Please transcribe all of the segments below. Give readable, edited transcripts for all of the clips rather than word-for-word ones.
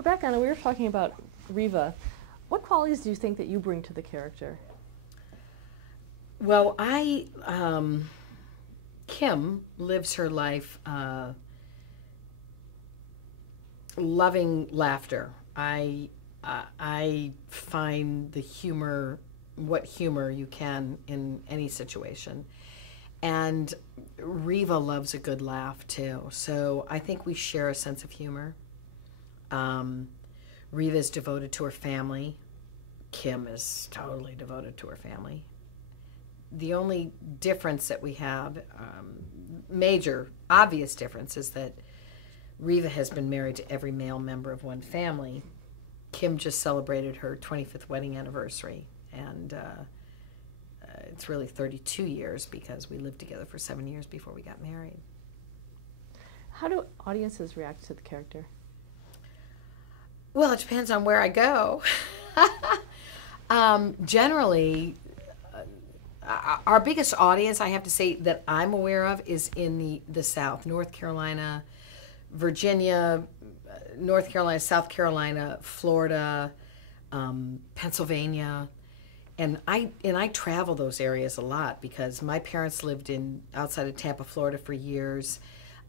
Rebecca, Anna, we were talking about Riva. What qualities do you think that you bring to the character? Well, Kim lives her life loving laughter. I find the humor, what humor you can in any situation. And Riva loves a good laugh too. So I think we share a sense of humor. Riva is devoted to her family. Kim is totally devoted to her family. The only difference that we have, major, obvious difference, is that Riva has been married to every male member of one family. Kim just celebrated her 25th wedding anniversary, and it's really 32 years because we lived together for 7 years before we got married. How do audiences react to the character? Well, it depends on where I go. Generally, our biggest audience, I have to say, that I'm aware of is in the South, North Carolina, Virginia, North Carolina, South Carolina, Florida, Pennsylvania. And I travel those areas a lot because my parents lived outside of Tampa, Florida for years.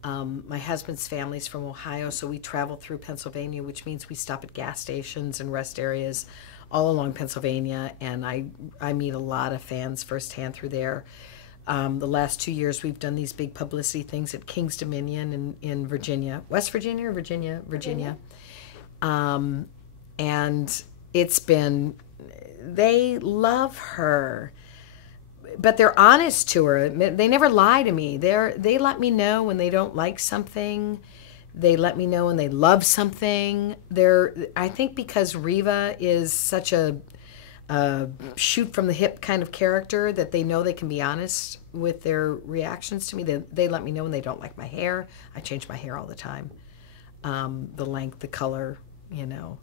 My husband's family's from Ohio, so we travel through Pennsylvania, which means we stop at gas stations and rest areas all along Pennsylvania, and I meet a lot of fans firsthand through there. The last 2 years, we've done these big publicity things at King's Dominion in Virginia. West Virginia or Virginia? Virginia. And it's been, they love her. But they're honest to her. They never lie to me. They let me know when they don't like something. They let me know when they love something. I think because Riva is such a shoot from the hip kind of character that they know they can be honest with their reactions to me. They let me know when they don't like my hair. I change my hair all the time. The length, the color, you know.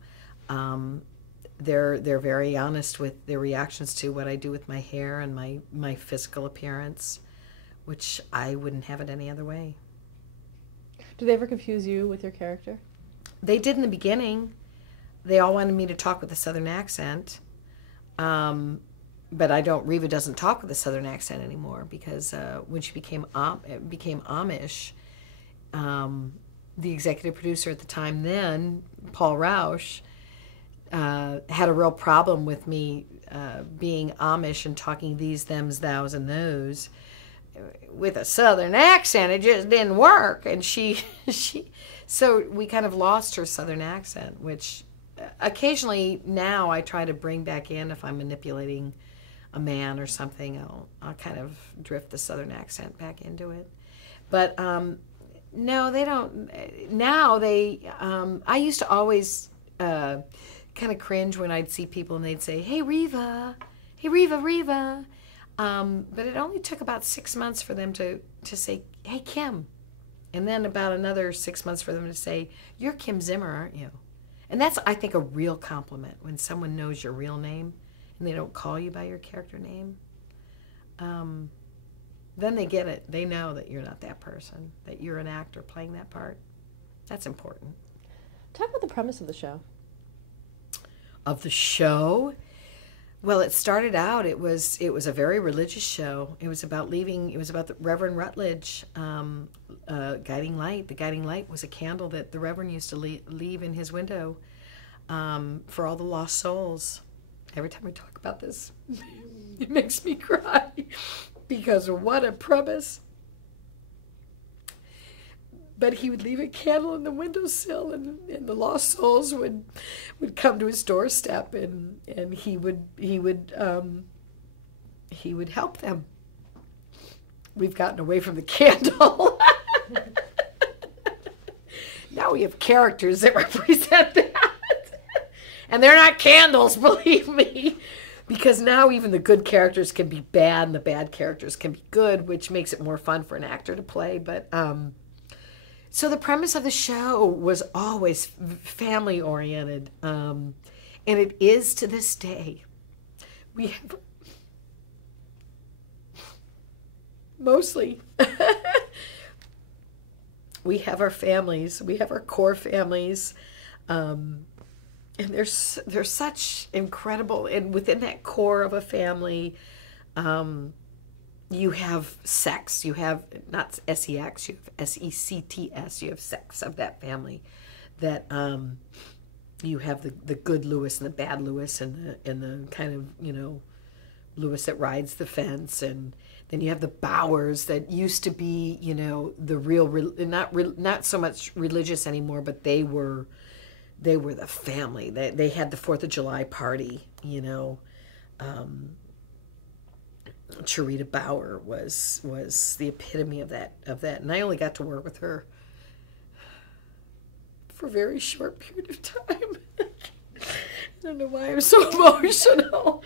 They're very honest with their reactions to what I do with my hair and my physical appearance, which I wouldn't have it any other way. Do they ever confuse you with your character? They did in the beginning. They all wanted me to talk with a Southern accent, but Riva doesn't talk with a Southern accent anymore because when she became Amish, the executive producer at the time then, Paul Rausch, had a real problem with me being Amish and talking these, thems, thous, and those with a Southern accent. It just didn't work, and so we kind of lost her Southern accent, which occasionally now I try to bring back in if I'm manipulating a man or something. I'll kind of drift the Southern accent back into it, but no, they don't. Now I used to always kind of cringe when I'd see people and they'd say, "Hey, Riva. Hey, Riva, Riva." But it only took about 6 months for them to say, "Hey, Kim." And then about another 6 months for them to say, "You're Kim Zimmer, aren't you?" And that's, I think, a real compliment when someone knows your real name and they don't call you by your character name. Then they get it. They know that you're not that person, that you're an actor playing that part. That's important. Talk about the premise of the show. Of the show? Well, it started out, it was a very religious show. It was about the Reverend Rutledge, guiding light. The guiding light was a candle that the Reverend used to leave in his window for all the lost souls. Every time we talk about this, it makes me cry because what a premise. But he would leave a candle in the windowsill, and the lost souls would come to his doorstep, and he would help them. We've gotten away from the candle. Now we have characters that represent that, and they're not candles, believe me, because now even the good characters can be bad, and the bad characters can be good, which makes it more fun for an actor to play. But so the premise of the show was always family-oriented, and it is to this day. We have mostly we have our families, we have our core families. And they're such incredible, and within that core of a family, you have sex. You have not sex. You have sects. You have sex of that family. That you have the good Lewis and the bad Lewis, and the kind of, Lewis that rides the fence, and then you have the Bowers that used to be, the real, not so much religious anymore, but they were the family. They had the 4th of July party, Charita Bauer was the epitome of that, and I only got to work with her for a very short period of time. I don't know why I'm so emotional.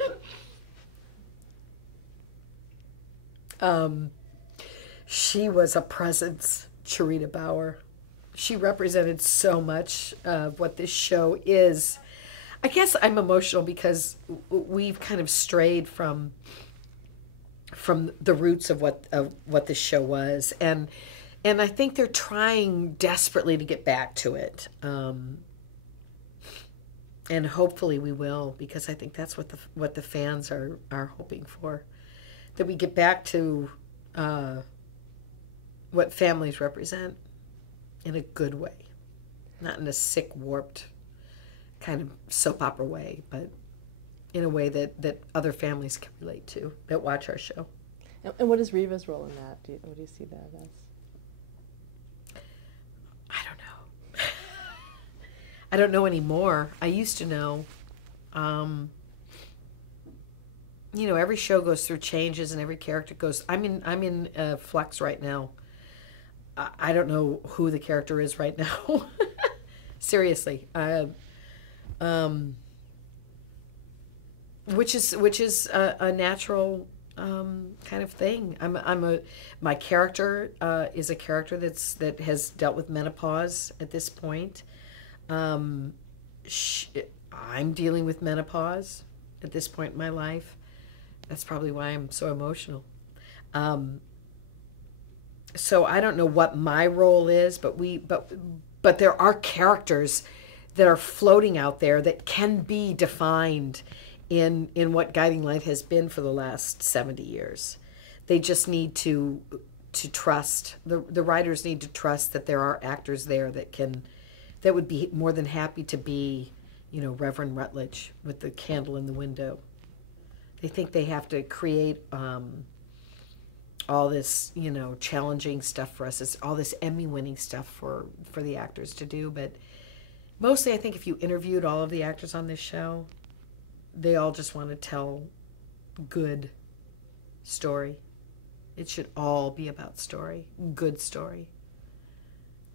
She was a presence, Charita Bauer. She represented so much of what this show is. I guess I'm emotional because we've kind of strayed from the roots of what this show was, and I think they're trying desperately to get back to it, and hopefully we will, because I think that's what the fans are hoping for, that we get back to what families represent in a good way, not in a sick, warped kind of soap opera way, but in a way that other families can relate to that watch our show. And what is Riva's role in that? What do you see that as? I don't know. I don't know anymore. I used to know. Every show goes through changes, and every character goes. I'm in flux right now. I don't know who the character is right now. Seriously, which is a natural kind of thing. My character is a character that has dealt with menopause at this point. I'm dealing with menopause at this point in my life. That's probably why I'm so emotional. So I don't know what my role is, but there are characters that are floating out there that can be defined in what Guiding Light has been for the last 70 years. They just need to trust, the writers need to trust that there are actors there that would be more than happy to be, Reverend Rutledge with the candle in the window. They think they have to create all this, challenging stuff for us, all this Emmy-winning stuff for the actors to do. But mostly, I think if you interviewed all of the actors on this show, they all just want to tell good story. It should all be about story, good story.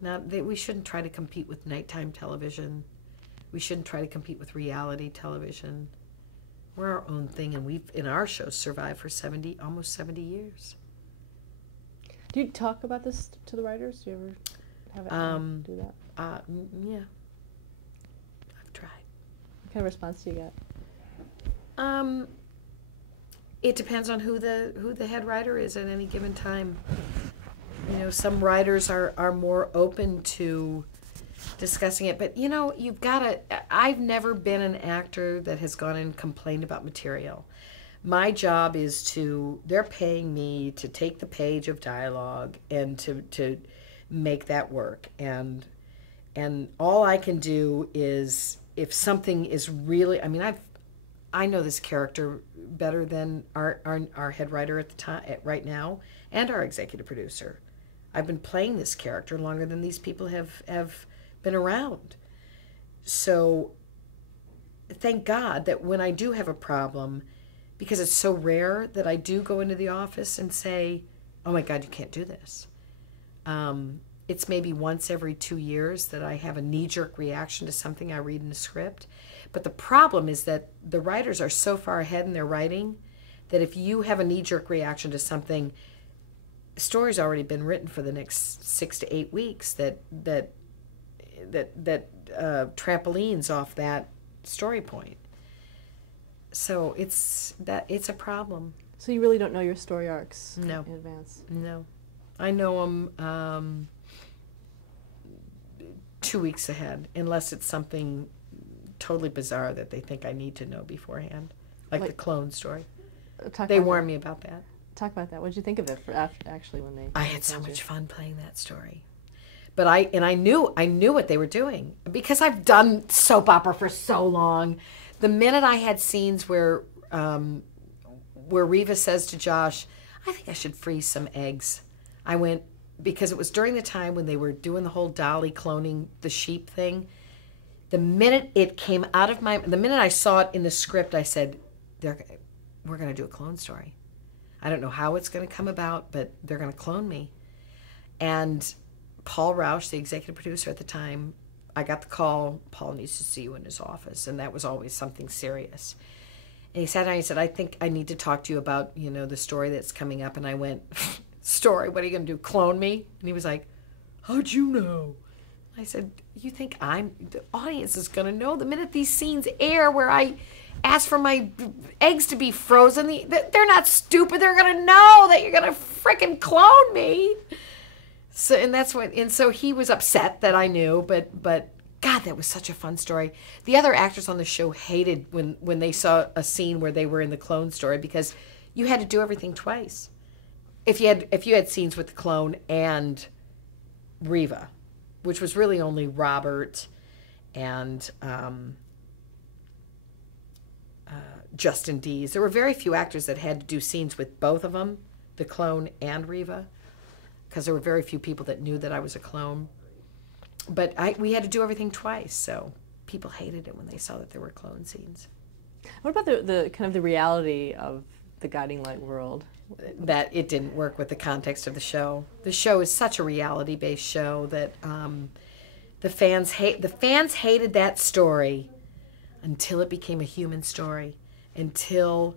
We shouldn't try to compete with nighttime television. We shouldn't try to compete with reality television. We're our own thing, and we've, in our show, survived for almost 70 years. Do you talk about this to the writers? Do you ever have it do that? Yeah. I've tried. What kind of response do you get? It depends on who the head writer is at any given time. Some writers are more open to discussing it, but you've got to. I've never been an actor that has gone and complained about material. My job is they're paying me to take the page of dialogue and to make that work, and all I can do is, if something is really, I know this character better than our head writer at the time, right now, and our executive producer. I've been playing this character longer than these people have been around. So thank God that when I do have a problem, because it's so rare that I do go into the office and say, oh my God, you can't do this. It's maybe once every 2 years that I have a knee-jerk reaction to something I read in a script. But the problem is that the writers are so far ahead in their writing that if you have a knee-jerk reaction to something, the story's already been written for the next 6 to 8 weeks that trampolines off that story point. So it's a problem. So you really don't know your story arcs No. in advance? No. I know them 2 weeks ahead, unless it's something totally bizarre that they think I need to know beforehand, like the clone story. They warned me about that. Talk about that. What did you think of it actually when they? I had so much fun playing that story. But I knew what they were doing because I've done soap opera for so long. The minute I had scenes where Reva says to Josh, "I think I should freeze some eggs," I went, because it was during the time when they were doing the whole Dolly cloning the sheep thing. The minute it came out of the minute I saw it in the script, I said, "We're going to do a clone story. I don't know how it's going to come about, but they're going to clone me." And Paul Rausch, the executive producer at the time, I got the call, "Paul needs to see you in his office." And that was always something serious. And he sat down and he said, "I think I need to talk to you about, the story that's coming up." And I went, "Story? What are you going to do, clone me?" And he was like, "How'd you know?" I said, "You think the audience is going to know the minute these scenes air where I ask for my eggs to be frozen? They're not stupid. They're going to know that you're going to frickin' clone me." So he was upset that I knew, but God, that was such a fun story. The other actors on the show hated when they saw a scene where they were in the clone story, because you had to do everything twice. If you had scenes with the clone and Reva, which was really only Robert and Justin Dees. There were very few actors that had to do scenes with both of them, the clone and Reva, because there were very few people that knew that I was a clone. But we had to do everything twice, so people hated it when they saw that there were clone scenes. What about the kind of the reality of the Guiding Light world? That it didn't work with the context of the show. The show is such a reality-based show that the fans hated that story until it became a human story, until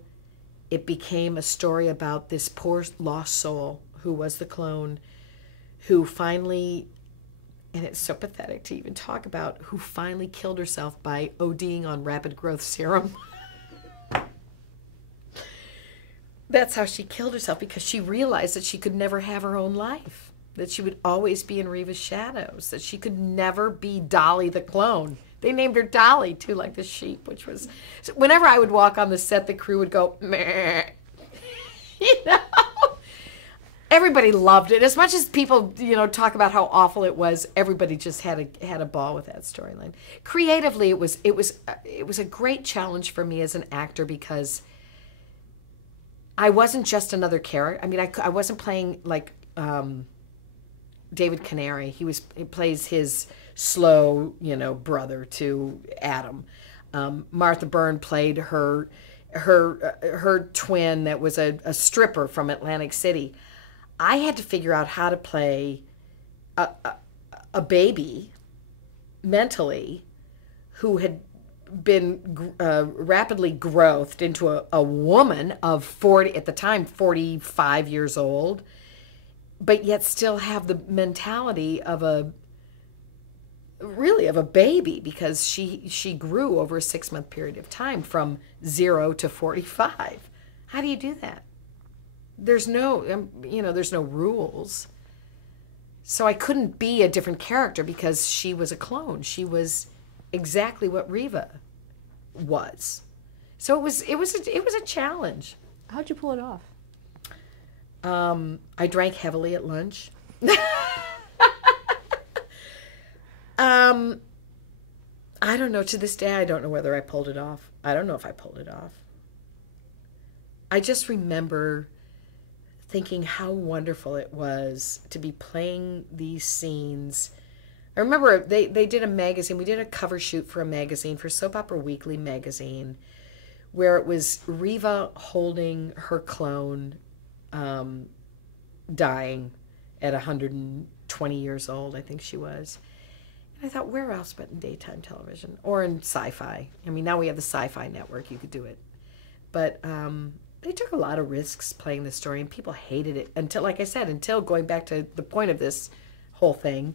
it became a story about this poor lost soul who was the clone, who finally, and it's so pathetic to even talk about, who finally killed herself by ODing on rapid growth serum. That's how she killed herself, because she realized that she could never have her own life, that she would always be in Reva's shadows, that she could never be Dolly the clone. They named her Dolly, too, like the sheep, which was... So whenever I would walk on the set, the crew would go, meh. Everybody loved it. As much as people, talk about how awful it was, everybody just had a ball with that storyline. Creatively, it was a great challenge for me as an actor, because I wasn't just another character. I mean, I wasn't playing like David Canary. He plays his slow, brother to Adam. Martha Byrne played her twin that was a stripper from Atlantic City. I had to figure out how to play a baby mentally who had been rapidly growthed into a woman of 40, at the time, 45 years old, but yet still have the mentality of a baby, because she grew over a 6-month period of time from 0 to 45. How do you do that? There's no, there's no rules. So I couldn't be a different character because she was a clone. She was exactly what Reva was. So it was a challenge. How'd you pull it off? I drank heavily at lunch. I don't know. To this day, I don't know whether I pulled it off. I don't know if I pulled it off. I just remember thinking how wonderful it was to be playing these scenes. I remember they did a magazine. We did a cover shoot for a magazine, for Soap Opera Weekly magazine, where it was Reva holding her clone, dying at 120 years old, I think she was. And I thought, where else but in daytime television or in sci-fi? I mean, now we have the Sci-Fi Network. You could do it. But they took a lot of risks playing this story, and people hated it until, like I said, until going back to the point of this whole thing,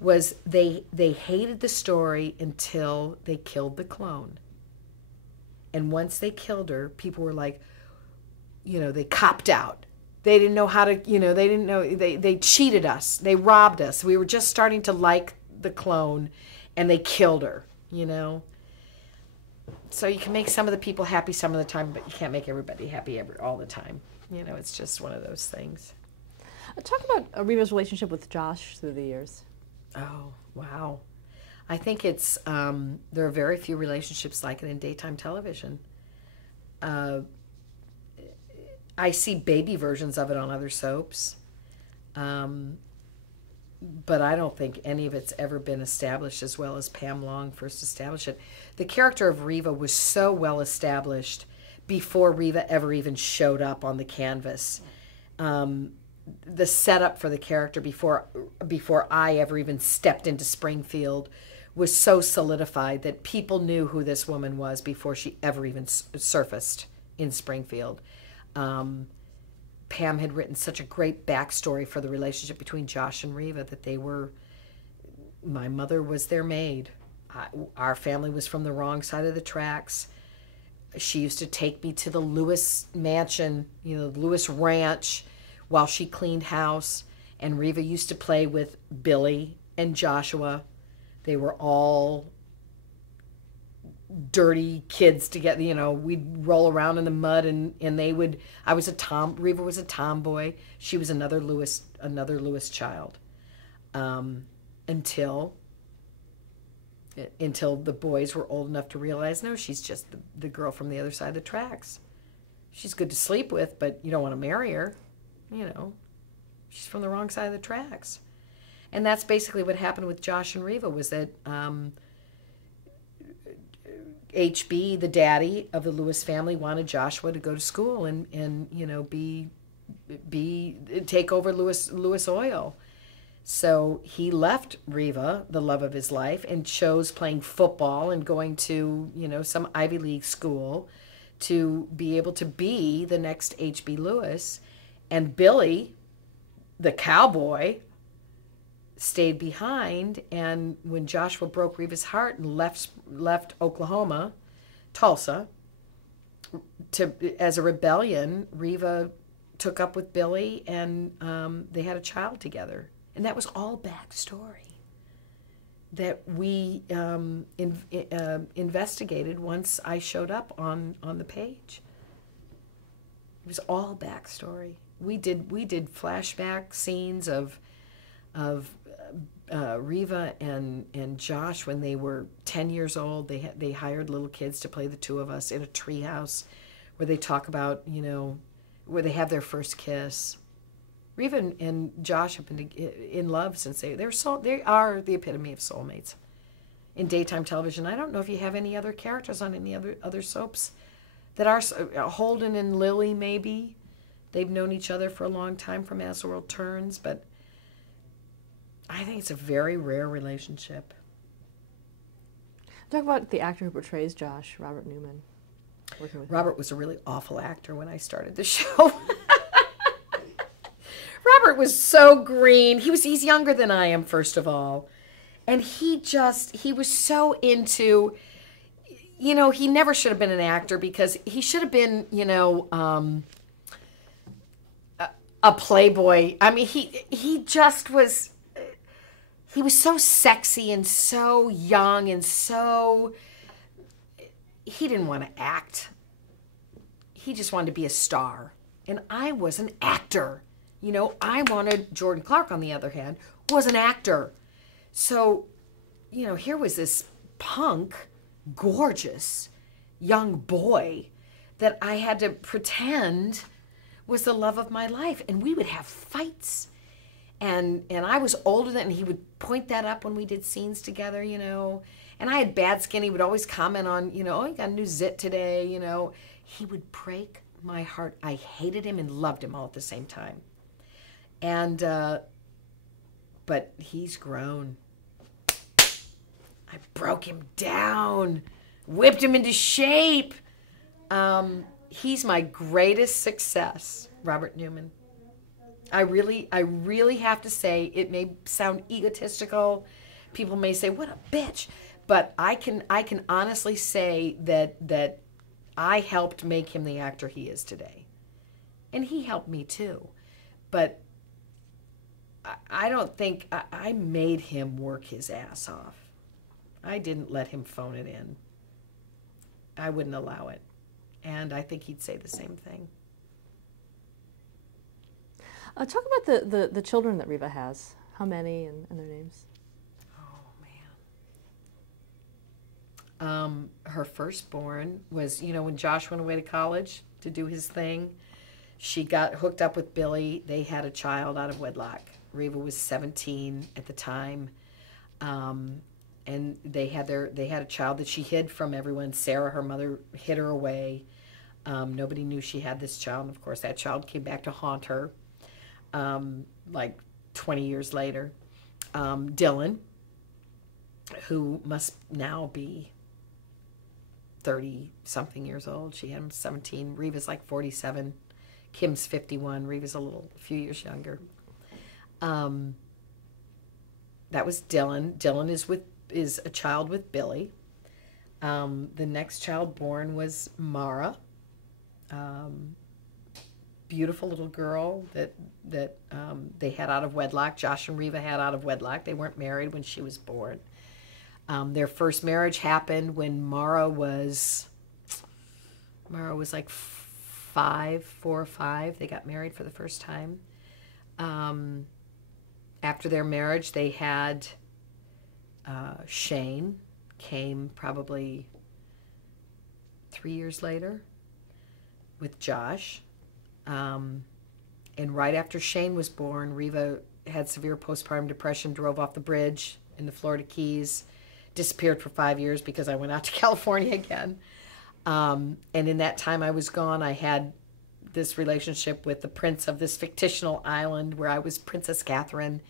was they hated the story until they killed the clone. And once they killed her, people were like, they copped out. They didn't know how to, they didn't know, they cheated us. They robbed us. We were just starting to like the clone, and they killed her, you know. So you can make some of the people happy some of the time, but you can't make everybody happy all the time. You know, it's just one of those things. Talk about Reva's relationship with Josh through the years. Oh, wow. I think it's, there are very few relationships like it in daytime television. I see baby versions of it on other soaps. But I don't think any of it's ever been established as well as Pam Long first established it. The character of Riva was so well established before Riva ever even showed up on the canvas. The setup for the character before I ever even stepped into Springfield was so solidified that people knew who this woman was before she ever even surfaced in Springfield. Pam had written such a great backstory for the relationship between Josh and Riva that they were, my mother was their maid. Our family was from the wrong side of the tracks. She used to take me to the Lewis mansion, you know, the Lewis ranch, while she cleaned house. And Riva used to play with Billy and Joshua. They were all dirty kids together, you know. We'd roll around in the mud, and they would. Riva was a tomboy. She was another Lewis child, until the boys were old enough to realize, no, she's just the girl from the other side of the tracks. She's good to sleep with, but you don't want to marry her. You know, she's from the wrong side of the tracks. And that's basically what happened with Josh and Riva, was that HB, the daddy of the Lewis family, wanted Joshua to go to school and you know, take over Lewis Oil. So he left Riva, the love of his life, and chose playing football and going to, you know, some Ivy League school to be able to be the next HB Lewis. And Billy, the cowboy, stayed behind. And when Joshua broke Riva's heart and left Oklahoma, Tulsa, as a rebellion, Riva took up with Billy, and they had a child together. And that was all backstory that we investigated once I showed up on the page. It was all backstory. We did flashback scenes of Riva and Josh when they were 10 years old. They hired little kids to play the two of us in a treehouse, where they talk about, you know, where they have their first kiss. Riva and Josh have been in love since they are the epitome of soulmates in daytime television. I don't know if you have any other characters on any other soaps that are. Holden and Lily, maybe. They've known each other for a long time from As the World Turns, but I think it's a very rare relationship. Talk about the actor who portrays Josh, Robert Newman. Robert was a really awful actor when I started the show. Robert was so green. He's younger than I am, first of all. And he was so into, you know, he never should have been an actor, because he should have been, you know, a playboy. I mean, he just was, he was so sexy and so young and so, he didn't want to act. He just wanted to be a star. And I was an actor. You know, I wanted, Jordan Clark, on the other hand, was an actor. So, you know, here was this punk, gorgeous young boy that I had to pretend was the love of my life. And we would have fights. And I was older than, and he would point that up when we did scenes together, you know. And I had bad skin. He would always comment on, you know, oh, you got a new zit today, you know. He would break my heart. I hated him and loved him all at the same time. And, but he's grown. I broke him down, whipped him into shape. He's my greatest success, Robert Newman. I really have to say, it may sound egotistical. People may say, what a bitch. But I can honestly say that I helped make him the actor he is today. And he helped me too. But I don't think I made him work his ass off. I didn't let him phone it in. I wouldn't allow it. And I think he'd say the same thing. Talk about the children that Riva has. How many and their names? Oh, man. Her firstborn was, when Josh went away to college to do his thing, she got hooked up with Billy. They had a child out of wedlock. Riva was 17 at the time. And they had a child that she hid from everyone. Sarah, her mother, hid her away. Nobody knew she had this child. And of course, that child came back to haunt her, like 20 years later. Dylan, who must now be 30-something years old. She had him 17. Riva's like 47. Kim's 51. Riva's a few years younger. That was Dylan. Dylan is a child with Billy. The next child born was Mara. Beautiful little girl that they had out of wedlock. Josh and Riva had out of wedlock. They weren't married when she was born. Their first marriage happened when Mara was like 4 or 5. They got married for the first time. After their marriage, they had Shane, came probably 3 years later with Josh. And right after Shane was born, Riva had severe postpartum depression, drove off the bridge in the Florida Keys, disappeared for 5 years because I went out to California again. And in that time I was gone, I had this relationship with the prince of this fictional island where I was Princess Catherine,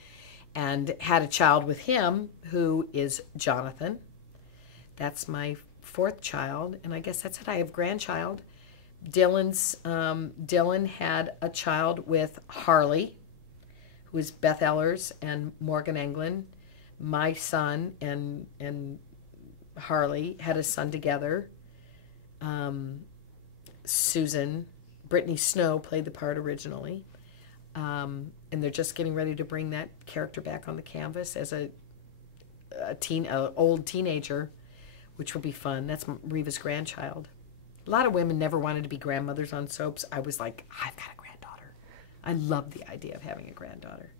and had a child with him who is Jonathan. That's my 4th child, and I guess that's it. I have grandchild. Dylan had a child with Harley, who is Beth Ellers and Morgan Englund. My son and Harley had a son together. Susan, Brittany Snow played the part originally. And they're just getting ready to bring that character back on the canvas as a old teenager, which will be fun. That's Riva's grandchild. A lot of women never wanted to be grandmothers on soaps. I was like, I've got a granddaughter. I love the idea of having a granddaughter.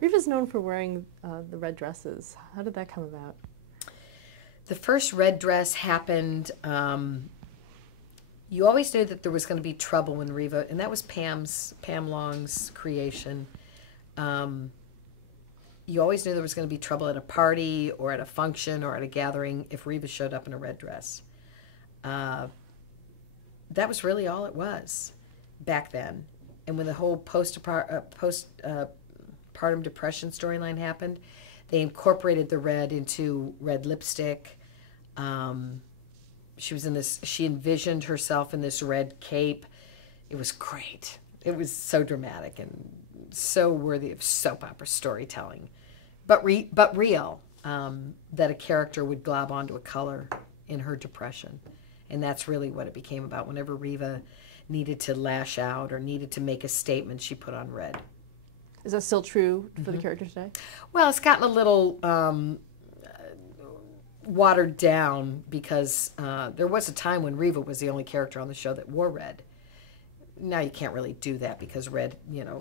Riva's known for wearing the red dresses. How did that come about? The first red dress happened, you always knew that there was going to be trouble when Riva, and that was Pam Long's creation. You always knew there was going to be trouble at a party or at a function or at a gathering if Riva showed up in a red dress. That was really all it was back then. And when the whole postpartum depression storyline happened, they incorporated the red into red lipstick. She envisioned herself in this red cape. It was great. It was so dramatic and so worthy of soap opera storytelling, but real, that a character would glob onto a color in her depression. And that's really what it became about. Whenever Riva needed to lash out or needed to make a statement, she put on red. Is that still true for the character today? Well, it's gotten a little watered down because there was a time when Riva was the only character on the show that wore red. Now you can't really do that because red,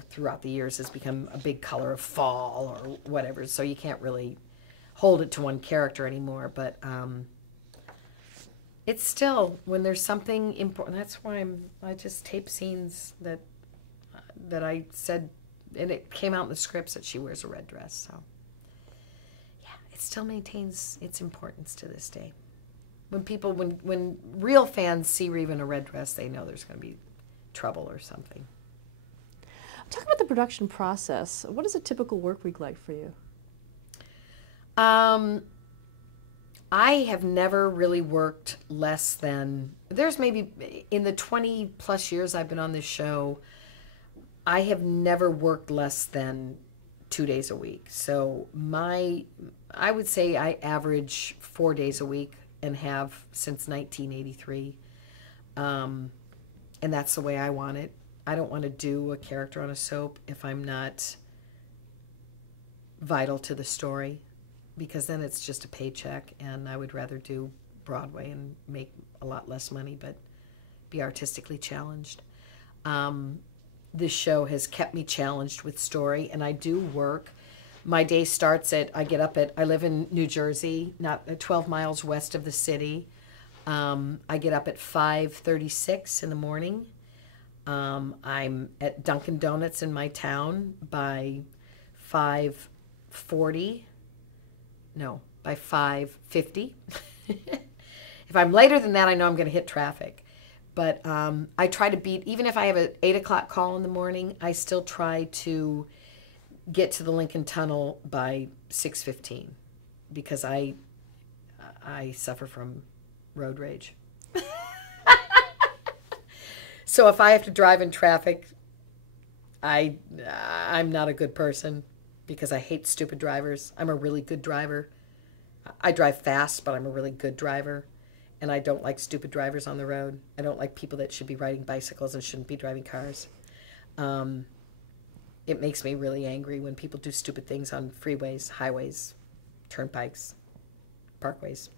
throughout the years has become a big color of fall or whatever. So you can't really hold it to one character anymore. But it's still, when there's something important, that's why I just tape scenes that I said, and it came out in the scripts that she wears a red dress. So yeah, it still maintains its importance to this day. When real fans see Riva in a red dress, they know there's going to be trouble or something. Talk about the production process. What is a typical work week like for you? I have never really worked less than, there's maybe, in the 20 plus years I've been on this show, I have never worked less than 2 days a week. So I would say I average 4 days a week and have since 1983. And that's the way I want it. I don't want to do a character on a soap if I'm not vital to the story, because then it's just a paycheck, and I would rather do Broadway and make a lot less money, but be artistically challenged. This show has kept me challenged with story, and I do work. My day starts I live in New Jersey, not 12 miles west of the city. I get up at 5:36 in the morning. I'm at Dunkin' Donuts in my town by 5:40. No, by 5:50. If I'm later than that, I know I'm going to hit traffic. But I try to beat, even if I have an 8 o'clock call in the morning, I still try to get to the Lincoln Tunnel by 6:15, because I suffer from road rage. So if I have to drive in traffic, I'm not a good person, because I hate stupid drivers. I'm a really good driver. I drive fast, but I'm a really good driver. And I don't like stupid drivers on the road. I don't like people that should be riding bicycles and shouldn't be driving cars. It makes me really angry when people do stupid things on freeways, highways, turnpikes, parkways.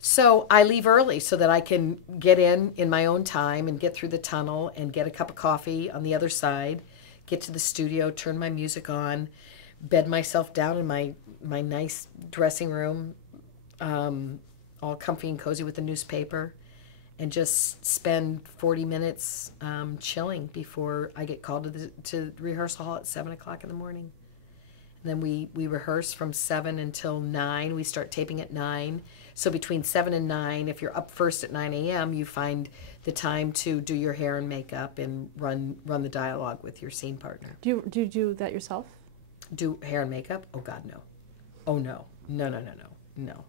So I leave early so that I can get in my own time and get through the tunnel and get a cup of coffee on the other side, get to the studio, turn my music on, bed myself down in my nice dressing room, all comfy and cozy with a newspaper, and just spend 40 minutes chilling before I get called to the rehearsal hall at 7 o'clock in the morning. And then we rehearse from 7 until 9. We start taping at 9. So between 7 and 9, if you're up first at 9 a.m., you find the time to do your hair and makeup and run the dialogue with your scene partner. Do you do that yourself? Do hair and makeup? Oh, God, no. Oh, no. No.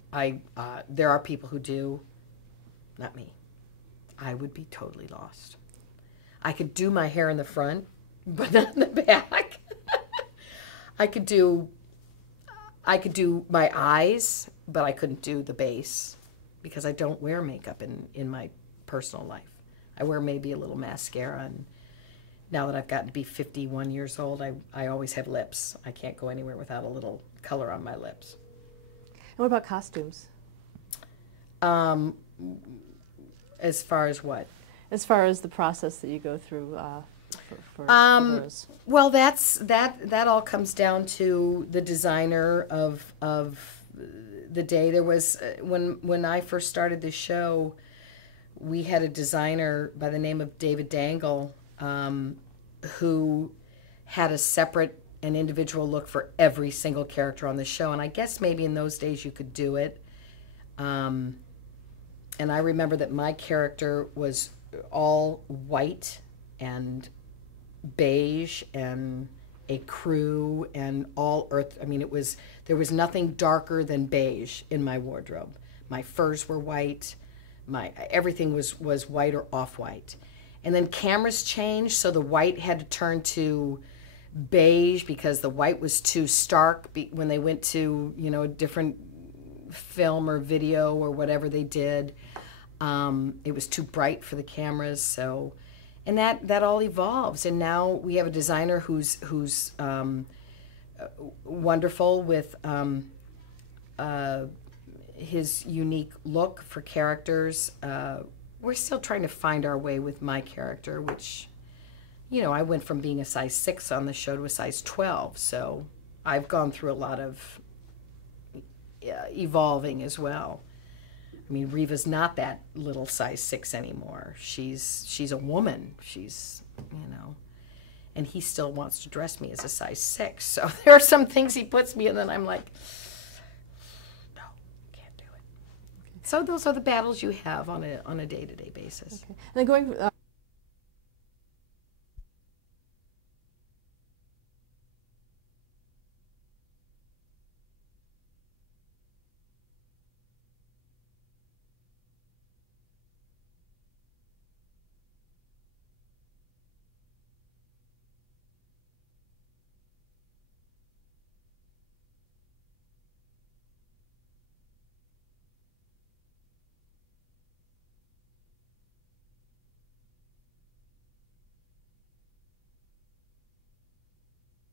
There are people who do, not me. I would be totally lost. I could do my hair in the front, but not in the back. I could do my eyes, but I couldn't do the base, because I don't wear makeup in my personal life. I wear maybe a little mascara, and now that I've gotten to be 51 years old, I always have lips. I can't go anywhere without a little color on my lips. And what about costumes? As far as what? As far as the process that you go through for those. Well, that all comes down to the designer of the day. There was when I first started the show, we had a designer by the name of David Dangle, who had a separate and individual look for every single character on the show. And I guess maybe in those days you could do it. And I remember that my character was all white and beige and a crew and all earth. I mean, there was nothing darker than beige in my wardrobe. My furs were white. Everything was white or off-white. And then cameras changed, so the white had to turn to beige because the white was too stark when they went to, a different film or video or whatever they did. It was too bright for the cameras, so, and that all evolves. And now we have a designer who's wonderful with his unique look for characters. We're still trying to find our way with my character, which, I went from being a size 6 on the show to a size 12, so I've gone through a lot of evolving as well. I mean, Reva's not that little size 6 anymore. She's a woman. She's, and he still wants to dress me as a size 6. So there are some things he puts me in, and then I'm like, no, can't do it. So those are the battles you have on a day-to-day basis. Okay. And then going